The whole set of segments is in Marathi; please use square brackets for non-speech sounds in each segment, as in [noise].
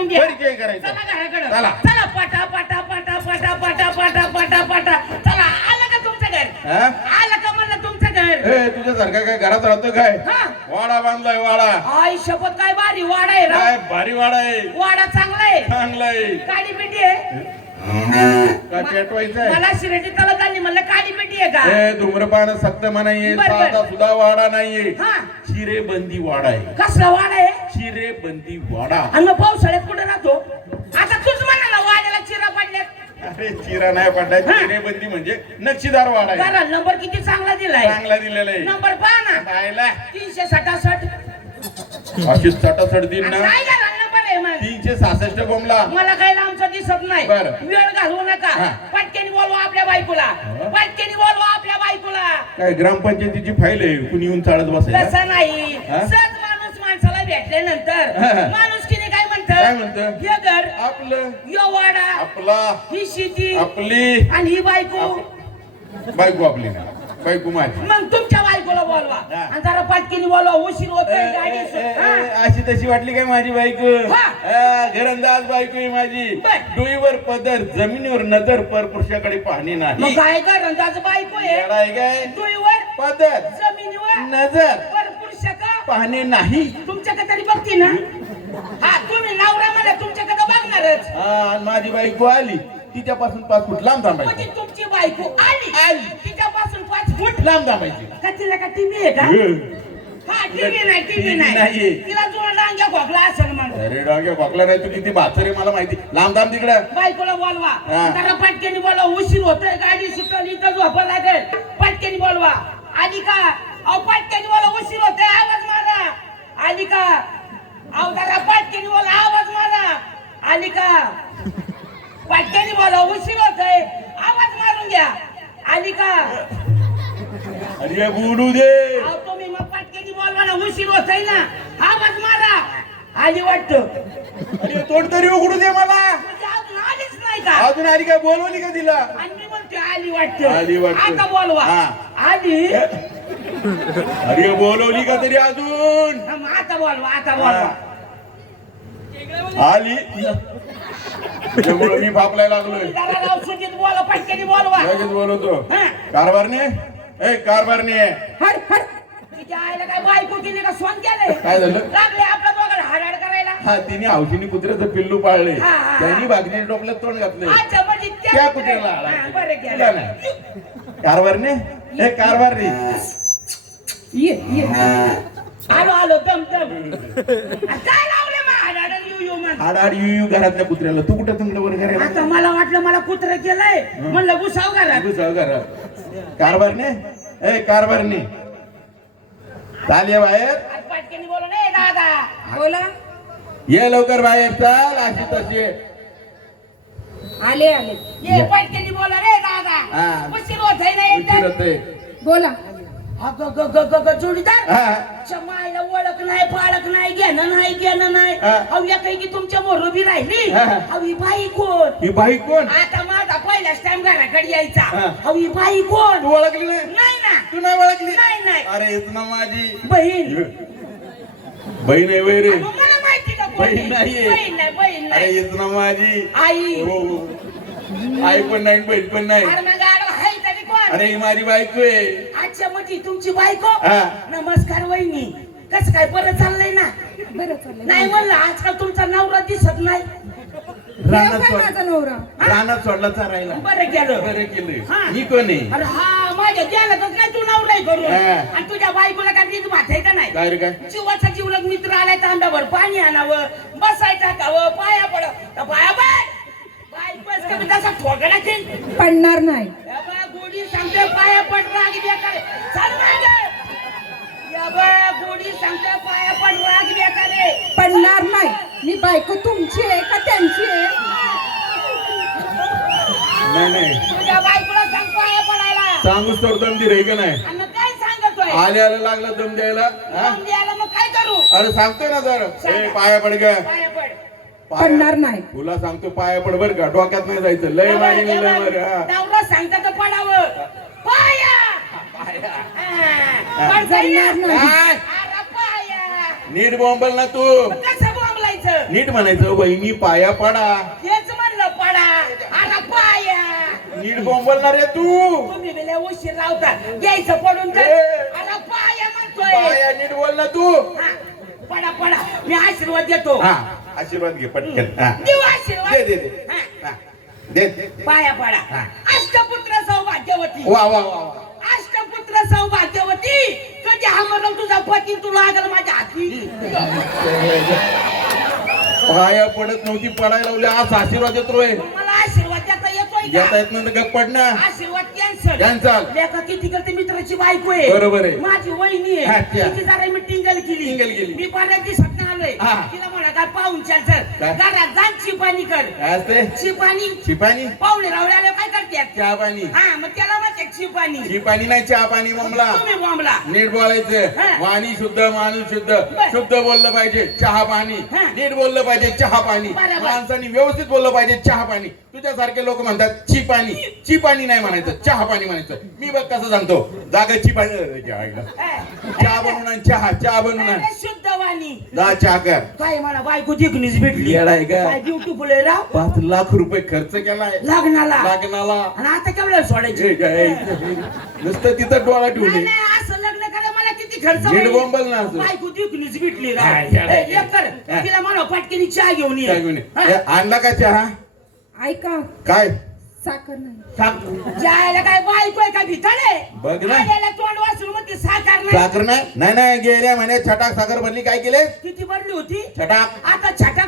करून घ्या परिचय करायचा. चला घराकडे. चला. चला पाटा पाटा पाटा पाटा पाटा पाटा पाटा पाटा. चला आलं का तुमचं घर? हा? आलं का म्हणलं तुमचं घर? ए तुझ्यासारखा काय घरात राहतो काय? हा. वाडा बांधलाय वाडा. आई शपथ काय भारी? वाडा आहे काय राव भारी वाडा आहे? वाडा चांगला आहे. चांगलाय काडी पेटी आहे. काय पेटवायचंय? मला शिर्डी तळत आली म्हणलं काडी पेटी आहे का? ए धूम्रपान सक्त नाहीये बर, बर. साधा सुद्धा वाडा नाहीये. हा. चिरेबंदी वाडा आहे. कसला वाडा आहे? चिरेबंदी वाडा. आणि मग पावसाळ्यात कुठे राहतो? आता तूच म्हणा ना वाड्याला चिरा पडल्यात अरे चिरा नाही पडला हा. चिरेबंदी म्हणजे नक्षीदार वाडा आहे. नंबर किती चांगला दिलाय? चांगला दिलेला आहे. नंबर पहा ना. पाहिला तीनशे सटासट अशी सटासट दिन ना? काय करा नंबर आहे मग. तीनशे सहासष्ट बोमला मला काही लांबचं दिसत नाही. बरं. वेळ घालवू नका. हा. पटकेनी बोलवा आपल्या बायकोला. पटकेनी बोलवा आपल्या बायकोला. काय ग्रामपंचायतीची फाईल आहे. कुणी येऊन चालत बसायला? तसं नाही. हा? सहज भेटल्यानंतर. माणूस किने काय काय म्हणत? म्हणतं? हे घर आपलं. यो वाडा आपला. ही शेती आपली. आणि ही बायको. बायको आपली बायको माझी. मग तुमच्या बायकोला बोलवा. हा. आणि जरा पटकेनी बोलवा उशीर ए, होतोय ए, गाडी ए, ए, हा. अशी तशी वाटली काय माझी बायको? हा. आ, घरंदाज बायको आहे माझी. बर. डोईवर पदर जमिनीवर नजर पर पुरुषाकडे पाहणे मग नाही काय कर अंदाज बायको आहे? येडा आहे काय? डोईवर पदर जमिनीवर. नजर. पाहणे नाही. तुमच्याकडे तरी बघते ना? हा तुम्ही नवरा मला तुमच्याकडे बघणारच. हा, आणि माझी बायको आली. तिच्यापासून पाच फूट लांब म्हणजे थांबायची तुमची बायको आली? आली. तिच्यापासून पाच फूट? लांब थांबायची. का तिला का? टीव्ही आहे का? हा टीव्ही नाही टीव्ही TV नाही. नाहीये. तिला जुळा डांग्या खोकला असेल म्हणून. अरे डॉक्टर भोकला नाही तू किती आहे मला माहिती. लांब थांब तिकडं. बायकोला बोलवा. हा. जरा पटकेनी बोलवा उशीर होतोय गाडी सुटली इथं झोपा लागेल. पटकेनी बोलवा. आली का? अहो पटकेनी बोला उशीर होतोय आवाज मारा आली का अहो जरा पटकेनी बोला आवाज मारा आली का? बोला उशीर होतोय. आवाज मारून घ्या. आली का? अरे बोलू दे. अहो तुम्ही मग पटकेनी बोलवा ना उशीर होतोय ना. आवाज मारा. आली वाटतं. अरे तोंड तरी उघडू दे मला. म्हणजे अजून आलीच नाही का? अजून आली काय बोलवली का तिला? आणि मी म्हणते आली वाटतं. आली वाटतं. आता बोलवा. हा. आली. अरे बोलवली का तरी अजून? हा, मग आता बोलवा आता बोलवा. आली. त्यामुळे मी फापलाय लागलोय. बोला पटकनी बोलवा लगेच बोलवतो. कारभारने ए कारभारने हट हट तिच्या आईला काय बायको केली का? सोन केलंय? काय झालं? लागले आपल्या दोघांना हाडाड करायला. हा तिने हौशीने कुत्र्याचं पिल्लू पाळले. हा, हा, हा. त्यांनी बागने डोकल्यात तोंड घातले अच्छा म्हणजे त्या- त्या कुत्र्याला हा, आळा. बरं केलं ए ये ये. आलो आलो दम दम. आ, काय लावले मग हाडाड यू यू यू यू घरातल्या कुत्र्याला तू कुठं तुमच्या वर आता मला वाटलं मला कुत्र केलंय म्हणलं घुसाव घरात घरात कारभारने ए कारभारने चाल ये बाहेर आज पटकनी दादा बोला ये लवकर बाहेर चाल अशी तशी आले आले ये पाटकेनी बोला रे दादा हा. उशीर होत आहे ना उशीर एकदम होतोय. बोला अगं ग ग ग ग जोडीदार. हा. मायला ओळख नाही पाळख नाही घेणं नाही घेणं नाही. हा. अहो या काही की तुमच्या बरोबर उभी राहिली. हा. अहो ही बाई कोण? ही बाई कोण? आता माझा पहिलाच टाइम घराकडे यायचा. हा. अहो ही बाई कोण? तू ओळखली नाही? नाही ना. तू नाही ओळखली? नाही नाही. अरे हेच ना माझी. बहीण. बहीण आहे वय रे. मला माहिती का कोण बहीण आहे? नाहीये. बहीण नाही बहीण अरे नाही. हेच ना माझी. आई. हो हो. आई पण नाही बहीण पण नाही. अरे मग आडवा हाय तरी कोण? अरे ही माझी बायको आहे. अच्छा म्हणजे तुमची बायको? हा. नमस्कार वहिनी. कसं काय? बरं चाललंय ना? बरं चालेल नाही म्हणलं आजकाल तुमचा नवरा दिसत नाही. रानात काय सोड- माझा नवरा. रानात सोडला चारायला. बरं केलं बरं हा. केलं ही कोण आहे? अरे हा माझ्या ध्यानातच नाही तू नवराय करून हा. आणि तुझ्या बायकोला काय रीत भात का नाही? काय रे काय? जीवाचा जीवलग मित्र आलाय तांब्यावर पाणी आणावं बसाय टाकावं पाया पड तर पाया बाय बायकोच कमी तसा ठोकडा खेळ पडणार नाही. सांगते पाया पड राग बेकार चल मागे. या बा गोडी सांगते पाया पड राग बेकार पडणार नाही. मी बायको तुमची आहे का त्यांची आहे? नाही नाही. तुझ्या बायकोला सांग पाया पडायला. सांगूच तर दम रे का नाही? आणि मग काय सांगतोय? आले आले लागला दम द्यायला हा? दम द्यायला मग काय करू? अरे सांगतोय ना जर. ए पाया पड ग. पाया पड. पाया- पडणार नाही. तुला सांगतो पाया पड बर का. डोक्यात नाही जायचं. लय मागे लय बर नवरा सांगता तर पडावं. नीट बॉम्बल ना तू. कसं बोंबलायचं? नीट म्हणायचं वहिनी पाया पडा. हेच म्हणलं पडा. अरे पाया! नीट बोंबलणार आहे तू. तुम्ही गेले उशीर राहता यायचं पडून तर. अरे पाया म्हणतोय. पाया नीट बोल ना तू. हा, पडा पडा. मी आशीर्वाद देतो. हा. आशीर्वाद घे पटकन. हा. देऊ दे आशीर्वाद दे दे. हा, हा. दे दे दे. पाया पडा. अष्टपुत्र सौभाग्यवती. वा वा वा वा. अष्टपुत्र सौभाग्यवती. कधी हा तुझा पती तू लागल माझ्या हाती. पाया पडत नव्हती पडायला लावली. आज आशीर्वाद येतोय मला आशीर्वाद देता येतोय का? येत नाही गप पड ना आशीर्वाद कॅन्सल. लेका किती करते? मित्राची बायको आहे. बरोबर आहे. माझी वहिनी आहे. तिची जरा मी टिंगल केली. टिंगल केली. मी बऱ्याच दिवसात आलोय. तिला चाल सर. काय? घरात जाण चिपाणी कर. काय असते? चिपाणी चिपाणी पाहुणे रावळे आले काय करतात चहा पाणी हा मग त्याला म्हणते चिपाणी चिपाणी नाही चहा पाणी ममला तुम्ही बॉम्बला नीट बोलायचं. वाणी शुद्ध माणूस शुद्ध. शुद्ध बोललं पाहिजे चहा पाणी हा. नीट बोललं पाहिजे चहा पाणी बरोबर. माणसाने व्यवस्थित बोललं पाहिजे चहा पाणी तुझ्यासारखे लोक म्हणतात ची पाणी ची पाणी नाही म्हणायचं चहा पाणी म्हणायचं. मी बघ कसं सांगतो जागा ची पाणी. चहा बनवून आण, चहा चहा बनवून आण. शुद्ध वाणी. जा चहा कर. काय मला बायको देखणीच भेटली? आहे का? काय ब्युटिफुल आहे राव? पाच लाख रुपये खर्च केलाय. लग्नाला. लग्नाला. आणि आता केवढं सोडायची? हे काय? नुसतं तिथं डोळा ठेवले नाही, असं लग्न करायला मला किती खर्च? बोंबल ना. बायको भेटली राव. तिला म्हणा पाटकीने चहा घेऊन ये. आणला का चहा? ऐका. काय? साखर नाही. जायला काय बायको आहे का भिताडे बघ ना. आलेला तोंड वाचून मध्ये साकार नाही. साखर नाही? नाही नाही गेल्या महिन्यात छटाक साखर भरली काय केले? किती भरली होती? छटाक. आता छटाकभर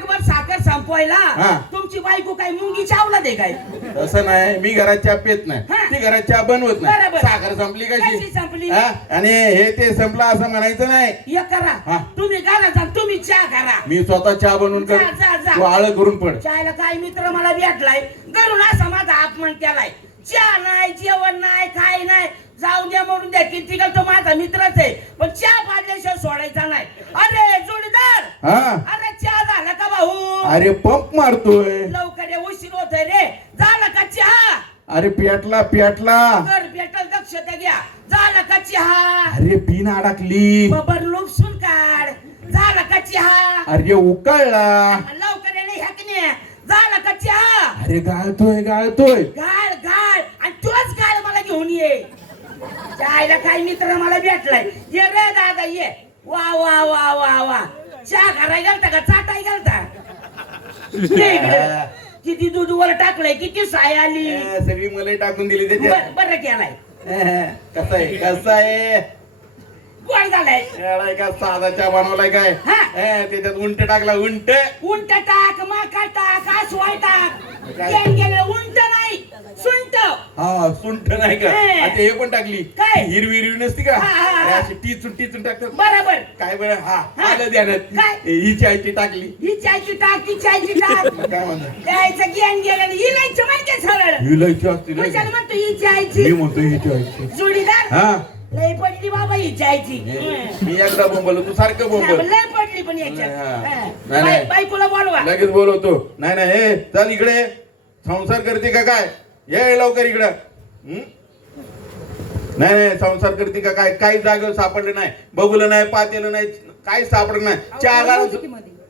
हा. तुमची बायको काय मुंगी चावला दे काय तसं नाही मी घरात चहा पेत नाही हा. ती घरात चहा बनवत नाही. साखर संपली कशी कशी संपली? हा? आणि हे ते संपलं असं म्हणायचं नाही करा हा. तुम्ही करा जा तुम्ही चहा करा मी स्वतः चहा बनवून कर जा, जा, जा. तू आळ करून पड चायला काय मित्र मला भेटलाय घरून असा माझा अपमान केलाय चहा नाही जेवण नाही काय नाही. जाऊ द्या म्हणून द्या किती तो माझा मित्रच आहे. पण चहा पाजल्याशिवाय सोडायचा नाही. अरे जोडीदार! हा? अरे चहा झाला का भाऊ? अरे पंप मारतोय. लवकर ये, उशीर होतोय रे. झाला का चहा? अरे पेटला पेटला कर भेटल दक्षता घ्या. झाला का चहा? अरे पिन अडकली. बबर लोपसून काढ. झाला का चहा? अरे उकळला. लवकर ये ह्याकने झाला का चहा? अरे गाळतोय गाळतोय. गाळ गाळ आणि तोच गाळ मला घेऊन ये. जायला काय मित्र मला भेटलाय. ये रे दादा ये. वा वा वा वा वा. चहा करायला गेलता का? चाटाय ये इकडे. किती दूध वर टाकलंय किती साय आली. सगळी मलाई टाकून दिली बर त्याच्यात. बरं केलाय. कसं आहे? कसं आहे? गोड झालाय. का साधा चहा बनवलाय काय? हा. त्याच्यात उंट टाकला उंट. उंट टाक माका टाक आसवाय टाक. काय? गेन गेले उंट. सुंट. हा सुंठ नाही का? ए. आता हे पण टाकली. काय? हिरवी हिरवी नसती का? हा, हा, हा. अरे अशी टिचून टिचून टाकतात. बरोबर. काय बरं? हा हा. आलं ध्यानात. काय? ए, ही चायची टाकली. ही चायची टाक ती चायची टाक. [laughs] काय म्हणतात द्यायचं ज्ञान गेलं इलायचं माहितीये सरळ. हिलायची असते ना. कशाला म्हणतो ही मी चायची म्हणतो जोडीदार? हा. लय पडली बाबा ही चायची मी एकदा बोंबलो तू सारखं बोंबल. लय पडली पण याच्यात. हा. हा. नाही, नाही. बायकोला बोलवा. लगेच बोलवतो. नाही नाही हे चल इकडे. संसार करते का काय? ये लवकर इकडं? नाही नाही संसार करते का काय काही जागेवर सापडलं नाही बघुलं नाही पातेलं नाही काही सापडलं नाही चहा गाळण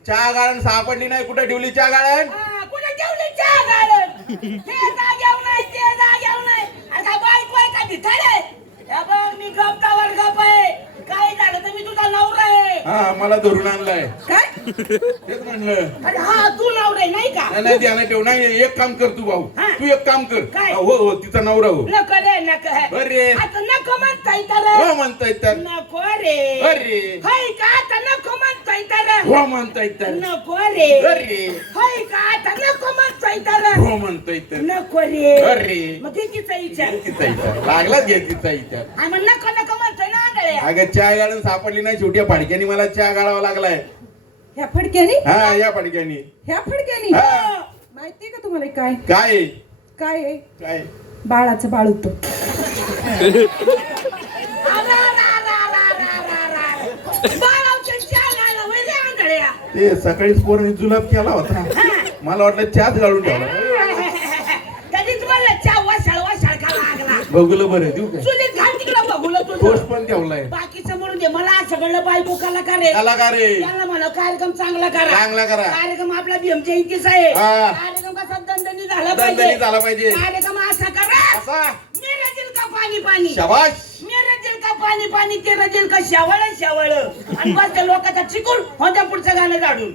चहा गाळण सापडली नाही कुठे ठेवली चहा गाळण हा, कुठे ठेवली चहा गाळण? हे जाग्यावर नाही, ते जाग्यावर नाही. आता बायको आहे का भिताडे? बघ, मी गप्पावर गप आहे. काय झालं तर मी तुझा नवरा आहे. हा मला धरून आणलाय. काय? तेच म्हणलं. अरे हा तू नवरा आहे नाही का? नाही नाही ध्यानात ठेव. नाही एक काम कर तू भाऊ. हा. तू एक काम कर. काय? हो हो तिचा नवरा हो. नको रे नको. बरे. आता नको म्हणताय तर. हो नको रे. अरे. हाय का? आता नको म्हणताय तर. हो म्हणतायत तर. नको रे. अरे. हाय का? आता नको म्हणताय तर. हो म्हणतायत तर. नको रे. अरे. मग कितीचा विचार. तिचा इचार लागलाच घे तिचा मग नको नको म्हणतोय. अगं चहा गाळून सापडली नाही शेवटी या फडक्यानी मला चहा गाळावा लागलाय. ह्या फडक्यानी? हा या फडक्यानी. ह्या फडक्यानी? हा. माहितीये का तुम्हाला काय? काय आहे? काय आहे? काय बाळाचं बाळ होतं. ते सकाळीच पोरांनी जुलाब केला होता. मला वाटलं चहाच गाळून ठेवला. बघूलं बरं देऊ काय तुझं पण ठेवलाय. बाकीचं म्हणून दे. मला असं सगळं बायको कलाकार आहे कलाकार आहे त्यांना म्हणा कार्यक्रम चांगला करा. चांगला करा. कार्यक्रम आपला भीम जयंतीचा आहे. हा. कार्यक्रम कसा दणदणी झाला दणदणीत पाहिजे. झाला पाहिजे. कार्यक्रम असा करा. असा? मेरा दिल का पाणी पाणी? शबाश मेरा दिल का पाणी पाणी? तेरा दिल का शावळ शावळ. आणि बस त्या लोकांचा चिकून होत्या पुढचं गाणं झाडून